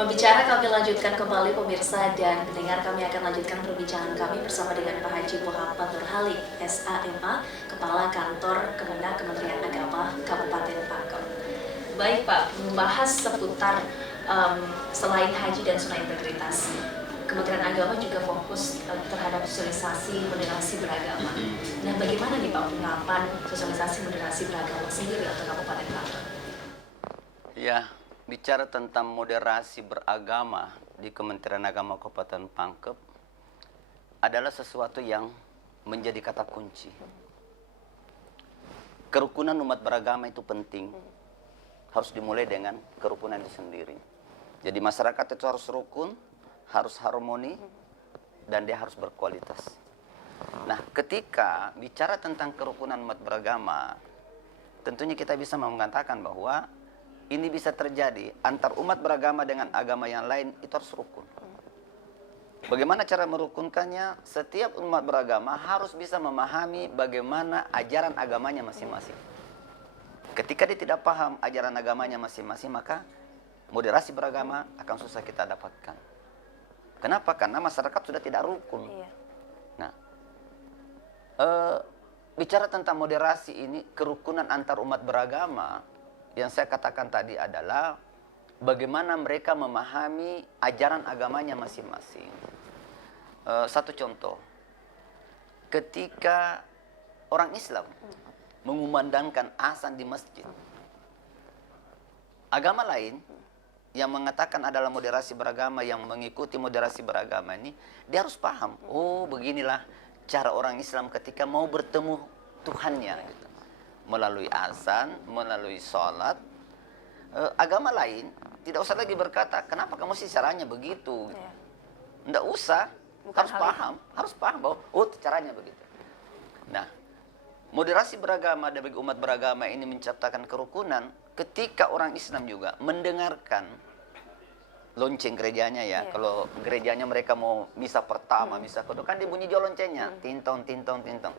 Membicara kami lanjutkan kembali pemirsa dan pendengar, kami akan lanjutkan perbincangan kami bersama dengan Pak Haji Muhammad Nurhali, SAMA, Kepala Kantor Kemenag Kementerian Agama Kabupaten Pangkep. Baik Pak, membahas seputar selain haji dan sunnah integritas, Kementerian Agama juga fokus terhadap sosialisasi moderasi beragama. Nah, bagaimana nih Pak pengapan sosialisasi moderasi beragama sendiri untuk Kabupaten Pangkep? Ya, bicara tentang moderasi beragama di Kementerian Agama Kabupaten Pangkep adalah sesuatu yang menjadi kata kunci. Kerukunan umat beragama itu penting. Harus dimulai dengan kerukunan itu sendiri. Jadi masyarakat itu harus rukun, harus harmoni, dan dia harus berkualitas. Nah, ketika bicara tentang kerukunan umat beragama, tentunya kita bisa mengatakan bahwa ini bisa terjadi antar umat beragama dengan agama yang lain, itu harus rukun. Bagaimana cara merukunkannya? Setiap umat beragama harus bisa memahami bagaimana ajaran agamanya masing-masing. Ketika dia tidak paham ajaran agamanya masing-masing, maka moderasi beragama akan susah kita dapatkan. Kenapa? Karena masyarakat sudah tidak rukun. Nah, bicara tentang moderasi ini, kerukunan antar umat beragama, yang saya katakan tadi adalah bagaimana mereka memahami ajaran agamanya masing-masing. Satu contoh, ketika orang Islam mengumandangkan azan di masjid, agama lain yang mengatakan adalah moderasi beragama, yang mengikuti moderasi beragama ini, dia harus paham, oh beginilah cara orang Islam ketika mau bertemu Tuhannya, gitu. Melalui azan, melalui sholat. Agama lain tidak usah lagi berkata, kenapa kamu sih caranya begitu? Gitu. Tidak usah, harus paham bahwa oh caranya begitu. Nah, moderasi beragama bagi umat beragama ini menciptakan kerukunan ketika orang Islam juga mendengarkan lonceng gerejanya ya. Kalau gerejanya mereka mau misa pertama, misa kedua, kan dibunyi juga loncengnya, tintong, tintong, tintong.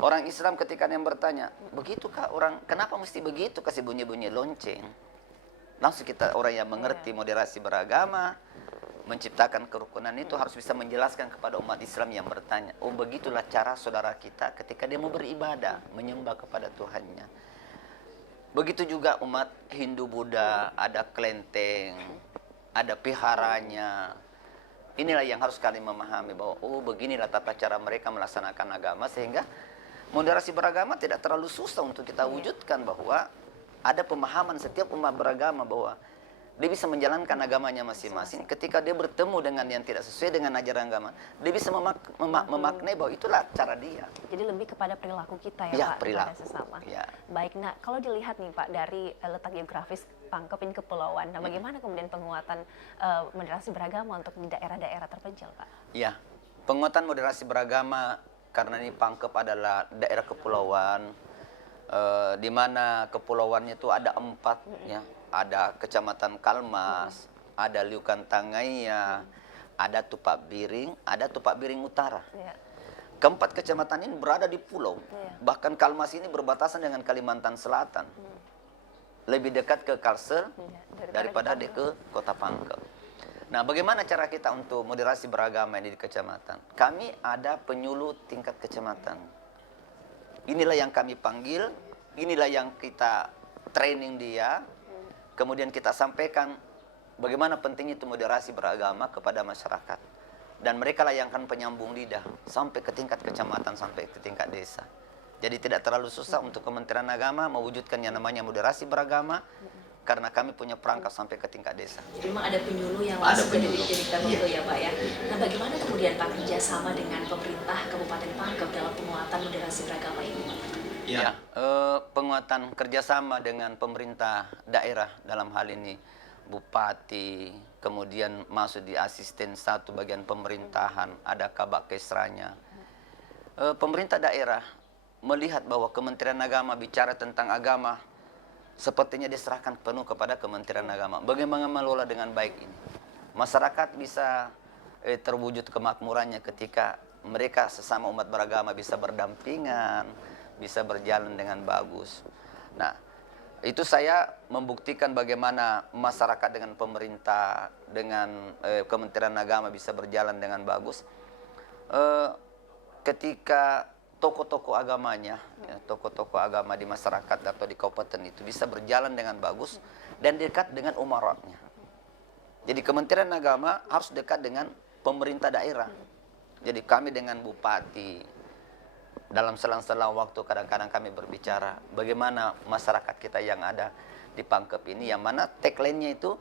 Orang Islam ketika yang bertanya, begitukah orang, kenapa mesti begitu kasih bunyi-bunyi lonceng? Langsung kita orang yang mengerti moderasi beragama, menciptakan kerukunan itu harus bisa menjelaskan kepada umat Islam yang bertanya, oh begitulah cara saudara kita ketika dia mau beribadah, menyembah kepada Tuhannya. Begitu juga umat Hindu Buddha, ada kelenteng, ada piharanya. Inilah yang harus kalian memahami bahwa oh beginilah tata cara mereka melaksanakan agama, sehingga moderasi beragama tidak terlalu susah untuk kita wujudkan, bahwa ada pemahaman setiap umat beragama bahwa dia bisa menjalankan agamanya masing-masing. Ketika dia bertemu dengan yang tidak sesuai dengan ajaran agama, dia bisa memaknai bahwa itulah cara dia. Jadi lebih kepada perilaku kita ya, Pak, kepada sesama. Ya. Baik, nah kalau dilihat nih Pak dari letak geografis Pangkep ini kepulauan, nah bagaimana kemudian penguatan moderasi beragama untuk di daerah-daerah terpencil, Pak? Ya, penguatan moderasi beragama karena ini Pangkep adalah daerah kepulauan, di mana kepulauannya itu ada 4 ya. Ada Kecamatan Kalmas, ada Liukan Tangaya, ada Tupak Biring, ada Tupak Biring Utara. Keempat kecamatan ini berada di pulau. Bahkan Kalmas ini berbatasan dengan Kalimantan Selatan. Lebih dekat ke Kalsel daripada ke Kota Pangkep. Nah, bagaimana cara kita untuk moderasi beragama ini di kecamatan? Kami ada penyuluh tingkat kecamatan. Inilah yang kami panggil, inilah yang kita training dia. Kemudian kita sampaikan bagaimana penting itu moderasi beragama kepada masyarakat. Dan mereka lah yang akan penyambung lidah sampai ke tingkat kecamatan, sampai ke tingkat desa. Jadi tidak terlalu susah untuk Kementerian Agama mewujudkan yang namanya moderasi beragama, karena kami punya perangkat sampai ke tingkat desa. Jadi memang ada penyuluh yang langsung jadi terbentuk ya Pak ya. Nah, bagaimana kemudian Pak kerjasama dengan pemerintah Kabupaten Pangkep dalam penguatan moderasi beragama ini? Ya, penguatan kerjasama dengan pemerintah daerah dalam hal ini bupati, kemudian masuk di asisten 1 bagian pemerintahan, ada kabak kesranya. Pemerintah daerah melihat bahwa Kementerian Agama bicara tentang agama, sepertinya diserahkan penuh kepada Kementerian Agama. Bagaimana mengelola dengan baik ini? Masyarakat bisa terwujud kemakmurannya ketika mereka sesama umat beragama bisa berdampingan, bisa berjalan dengan bagus. Nah, Itu saya membuktikan bagaimana masyarakat dengan pemerintah, dengan Kementerian Agama bisa berjalan dengan bagus. Ketika tokoh-tokoh agamanya, tokoh-tokoh agama di masyarakat atau di kabupaten itu bisa berjalan dengan bagus dan dekat dengan umaranya. Jadi Kementerian Agama harus dekat dengan pemerintah daerah. Jadi kami dengan bupati, dalam selang-selang waktu kadang-kadang kami berbicara bagaimana masyarakat kita yang ada di Pangkep ini, yang mana tagline-nya itu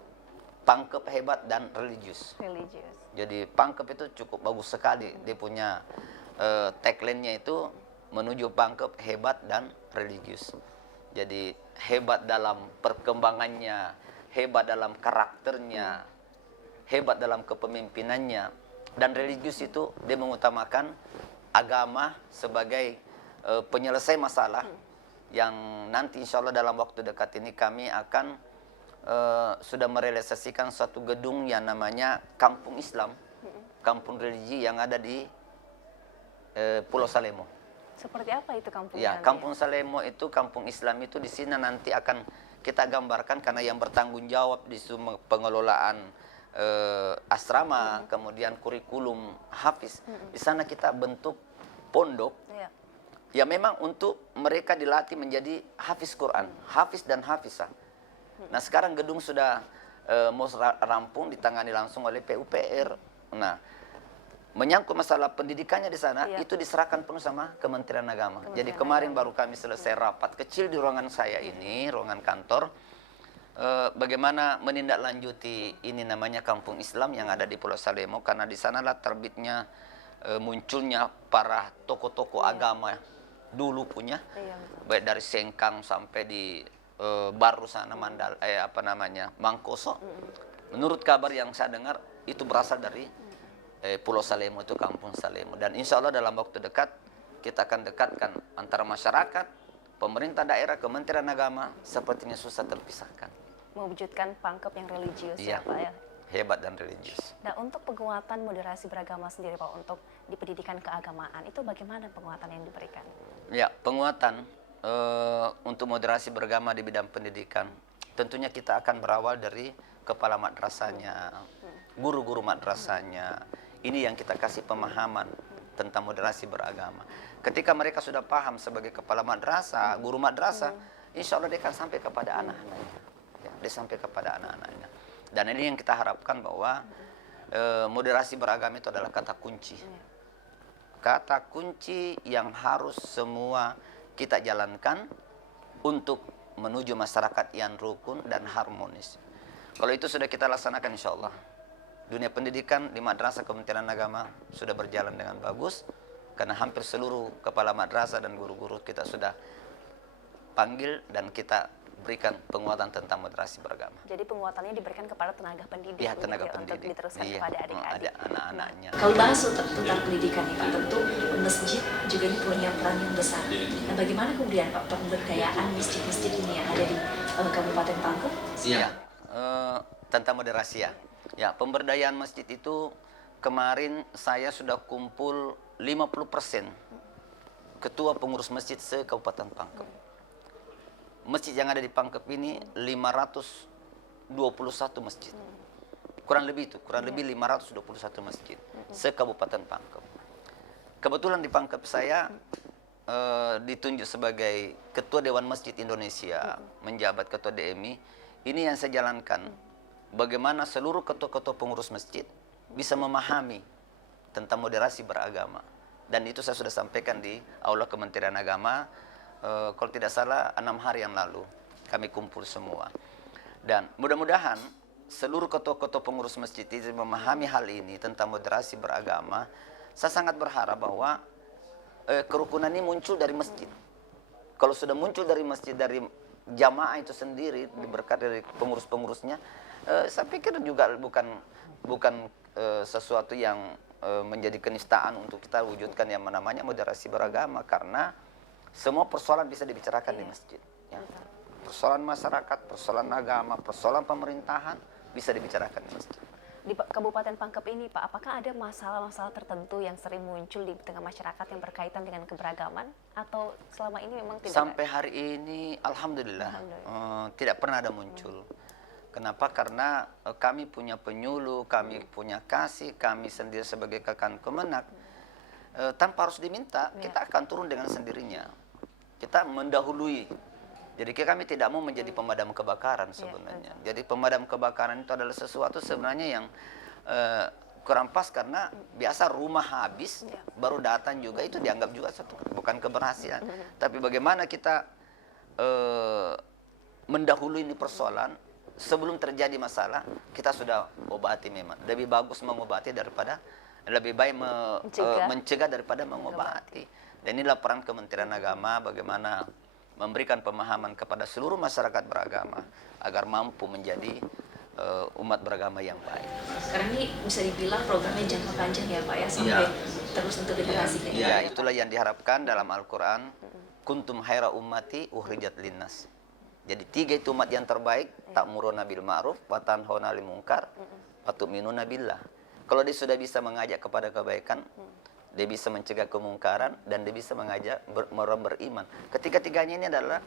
Pangkep hebat dan religius. Jadi Pangkep itu cukup bagus sekali, dia punya tagline-nya itu menuju Pangkep hebat dan religius. Jadi hebat dalam perkembangannya, hebat dalam karakternya, hebat dalam kepemimpinannya, dan religius itu dia mengutamakan agama sebagai penyelesai masalah yang nanti insya Allah dalam waktu dekat ini kami akan sudah merealisasikan suatu gedung yang namanya Kampung Islam, Kampung Religi yang ada di Pulau Salemo. Seperti apa itu kampung? Ya, Kampung Salemo itu, Kampung Islam itu di sini nanti akan kita gambarkan karena yang bertanggung jawab di semua pengelolaan asrama, kemudian kurikulum hafiz. Di sana kita bentuk pondok ya memang untuk mereka dilatih menjadi hafiz Quran, hafiz dan hafizah. Nah sekarang gedung sudah mau rampung, ditangani langsung oleh PUPR. Nah menyangkut masalah pendidikannya di sana itu diserahkan penuh sama Kementerian Agama. Jadi kemarin baru kami selesai rapat kecil di ruangan saya ini, ruangan kantor. Bagaimana menindaklanjuti ini namanya Kampung Islam yang ada di Pulau Salemo, karena di sanalah terbitnya munculnya para tokoh-tokoh agama dulu punya, baik dari Sengkang sampai di Baru sana Mangkoso. Menurut kabar yang saya dengar itu berasal dari Pulau Salemo, itu Kampung Salemo. Dan insya Allah dalam waktu dekat kita akan dekatkan antara masyarakat, pemerintah daerah, Kementerian Agama, sepertinya susah terpisahkan. Mewujudkan Pangkep yang religius ya Pak ya? Hebat dan religius. Nah untuk penguatan moderasi beragama sendiri Pak, untuk di pendidikan keagamaan, itu bagaimana penguatan yang diberikan? Ya, penguatan untuk moderasi beragama di bidang pendidikan, tentunya kita akan berawal dari kepala madrasahnya, guru-guru madrasahnya. Ini yang kita kasih pemahaman tentang moderasi beragama. Ketika mereka sudah paham sebagai kepala madrasah, guru madrasah, insya Allah dia akan sampai kepada anak-anaknya. Ya, dia sampai kepada anak-anaknya. Dan ini yang kita harapkan bahwa moderasi beragama itu adalah kata kunci. Kata kunci yang harus semua kita jalankan untuk menuju masyarakat yang rukun dan harmonis. Kalau itu sudah kita laksanakan insya Allah, dunia pendidikan di madrasah Kementerian Agama sudah berjalan dengan bagus. Karena hampir seluruh kepala madrasah dan guru-guru kita sudah panggil dan kita berikan penguatan tentang moderasi beragama. Jadi penguatannya diberikan kepada tenaga pendidik, ya, tenaga pendidik. Untuk diteruskan kepada adik-adik. Ada anak-anaknya. Kalau bahas tentang pendidikan nih Pak, tentu masjid juga ini punya peran yang besar. Nah bagaimana kemudian Pak pemberdayaan masjid-masjid ini yang ada di Kabupaten Pangkep? Iya, tentang moderasi ya. Ya, pemberdayaan masjid itu kemarin saya sudah kumpul 50% ketua pengurus masjid se-Kabupaten Pangkep. Masjid yang ada di Pangkep ini 521 masjid. Kurang lebih itu, kurang lebih 521 masjid se-Kabupaten Pangkep. Kebetulan di Pangkep saya ditunjuk sebagai Ketua Dewan Masjid Indonesia, menjabat Ketua DMI. Ini yang saya jalankan. Bagaimana seluruh ketua-ketua pengurus masjid bisa memahami tentang moderasi beragama. Dan itu saya sudah sampaikan di Aula Kementerian Agama, kalau tidak salah 6 hari yang lalu kami kumpul semua. Dan mudah-mudahan seluruh ketua-ketua pengurus masjid itu memahami hal ini tentang moderasi beragama. Saya sangat berharap bahwa kerukunan ini muncul dari masjid. Kalau sudah muncul dari masjid, dari jamaah itu sendiri, berkat dari pengurus-pengurusnya, saya pikir juga bukan sesuatu yang menjadi kenistaan untuk kita wujudkan yang namanya moderasi beragama, karena semua persoalan bisa dibicarakan di masjid. Ya. Persoalan masyarakat, persoalan agama, persoalan pemerintahan bisa dibicarakan di masjid. di Kabupaten Pangkep ini Pak, apakah ada masalah-masalah tertentu yang sering muncul di tengah masyarakat yang berkaitan dengan keberagaman, atau selama ini memang tidak? Sampai hari ini alhamdulillah, tidak pernah ada muncul. Kenapa? Karena kami punya penyuluh, kami punya kasih, kami sendiri sebagai Kakan Kemenak, tanpa harus diminta, kita akan turun dengan sendirinya. Kita mendahului. Jadi kami tidak mau menjadi pemadam kebakaran sebenarnya. Jadi pemadam kebakaran itu adalah sesuatu sebenarnya yang kurang pas, karena biasa rumah habis baru datang juga, itu dianggap juga satu bukan keberhasilan. Tapi bagaimana kita mendahului ini persoalan sebelum terjadi masalah, kita sudah obati. Memang lebih bagus mengobati daripada, lebih baik mencegah daripada mengobati. Dan inilah peran Kementerian Agama, bagaimana memberikan pemahaman kepada seluruh masyarakat beragama agar mampu menjadi umat beragama yang baik. Karena ini bisa dibilang programnya jangka panjang ya Pak ya, sampai terus untuk generasi ke depan. Ya, itulah yang diharapkan dalam Al-Quran. Kuntum khaira ummati ukhrijat linnas. Jadi 3 itu umat yang terbaik, ta'muruna bil ma'ruf wa tanhauna 'anil munkar wa tu'minuna billah. Kalau dia sudah bisa mengajak kepada kebaikan, dia bisa mencegah kemungkaran, dan dia bisa mengajak orang beriman. Ketiga-tiganya ini adalah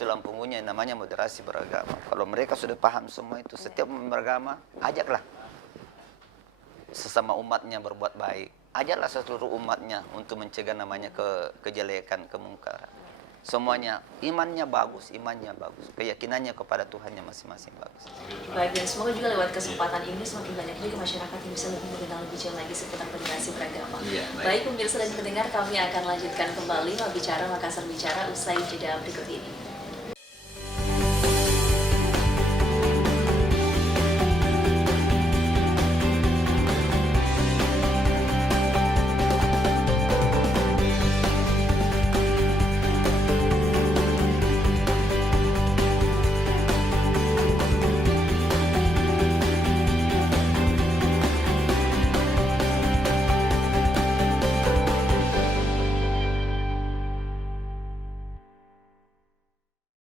tulang punggungnya yang namanya moderasi beragama. Kalau mereka sudah paham semua itu, setiap beragama, ajaklah sesama umatnya berbuat baik. Ajaklah seluruh umatnya untuk mencegah namanya kejelekan, kemungkaran. Semuanya imannya bagus, keyakinannya kepada Tuhannya masing-masing bagus. Baik, dan semoga juga lewat kesempatan ini semakin banyak juga masyarakat yang bisa lebih mengenal lebih jauh lagi seputar generasi beragama. Baik pemirsa dan pendengar, kami akan lanjutkan kembali Bicara Makassar Bicara usai jeda berikut ini.